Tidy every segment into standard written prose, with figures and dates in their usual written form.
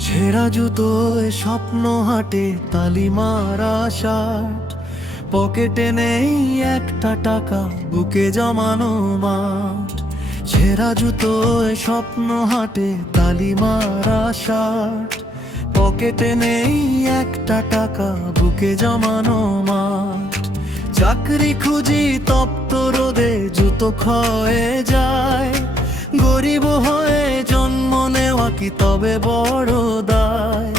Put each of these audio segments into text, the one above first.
ছেঁড়া জুতোয় স্বপ্ন হাটে তালি মারা শার্ট, পকেটে নেই একটা টাকা, বুকে জমানো মাঠ। ছেঁড়া জুতোয় স্বপ্ন হাটে তালি মারা শার্ট, পকেটে নেই একটা টাকা, বুকে জমানো মাঠ। চাকরি খুঁজি তপ্ত রোদে, জুতো ক্ষয়ে যায়। গরিব হয়ে জন্ম নেওয়া কি তবে বড় দায়?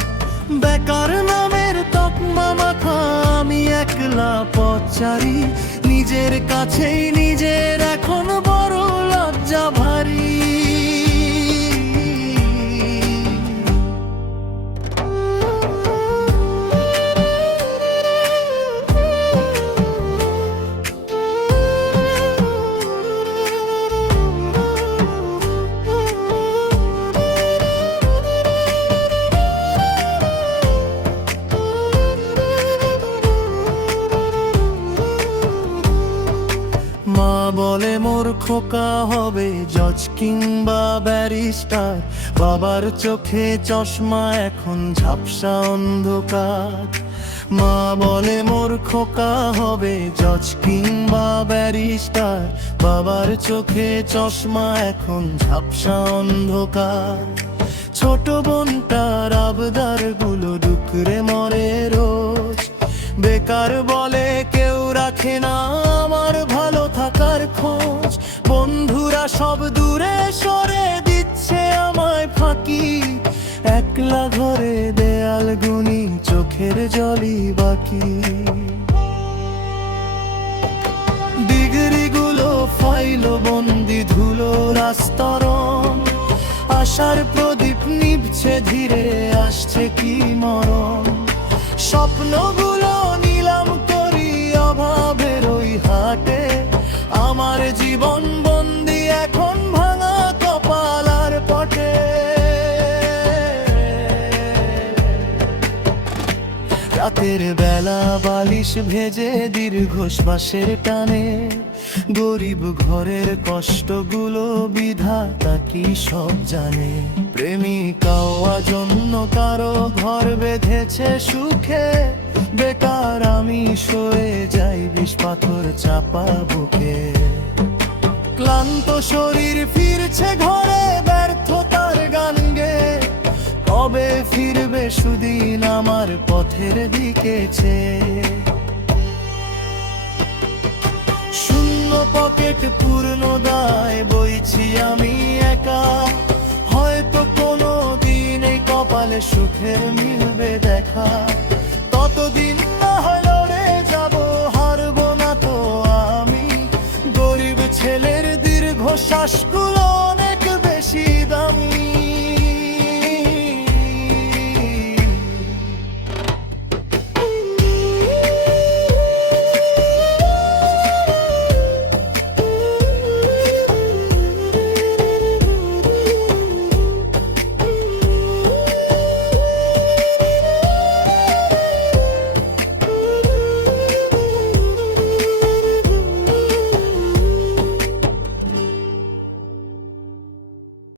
বেকার নামের তকমা মাথা, আমি একলা পথচারী। নিজের কাছেই নিজের এখন বড় লজ্জা ভারী। মা বলে মোর খোকা হবে জজ কিংবা ব্যারিস্টার, বাবার চোখে চশমা এখন ঝাপসা অন্ধকার। মা বলে মোর খোকা হবে জজ কিংবা ব্যারিস্টার, বাবার চোখে চশমা এখন ঝাপসা অন্ধকার। ছোট বোনটার আবদার গুলো ডুকরে মরে রোজ, বেকার বলে কেউ রাখে না আমার ভালো থাকার খোঁজ। বন্ধুরা সব দূরে সরে দিচ্ছে আমায় ফাঁকি, একলা ঘরে দেয়াল গুনি চোখের জলই বাকি। ডিগ্রিগুলো ফাইল বন্দি ধুলোর আস্তরণ, আশার প্রদীপ নিভছে ধীরে, আসছে কি মরণ। স্বপ্নগুলো নিলাম করি অভাবের ওই হাটে, আমার জীবন বন্দি এখন ভাঙা কপাল আর পটে। রাতের বেলা বালিশ ভেজে দীর্ঘশ্বাসের টানে, গরিব ঘরের কষ্টগুলো বিধাতা কি সব জানে। প্রেমিকাও জন্য কারো ঘর বেঁধেছে সুখে, বেকার আমি সয়ে যাই বিষ পাথর চাপা বুকে। ক্লান্ত শরীর ফিরছে ঘরে ব্যর্থতার গান গে, কবে ফিরবে সুদিন আমার পথের দিকে চেয়ে। শূন্য পকেট পূর্ণ দায় বইছি আমি একা, হয়তো কোনো দিন এই কপালে সুখের মিলবে দেখা। ততদিন না হয় লড়ে যাব, হারবো না তো আমি, গরিব ছেলের দীর্ঘ শ্বাসগুলো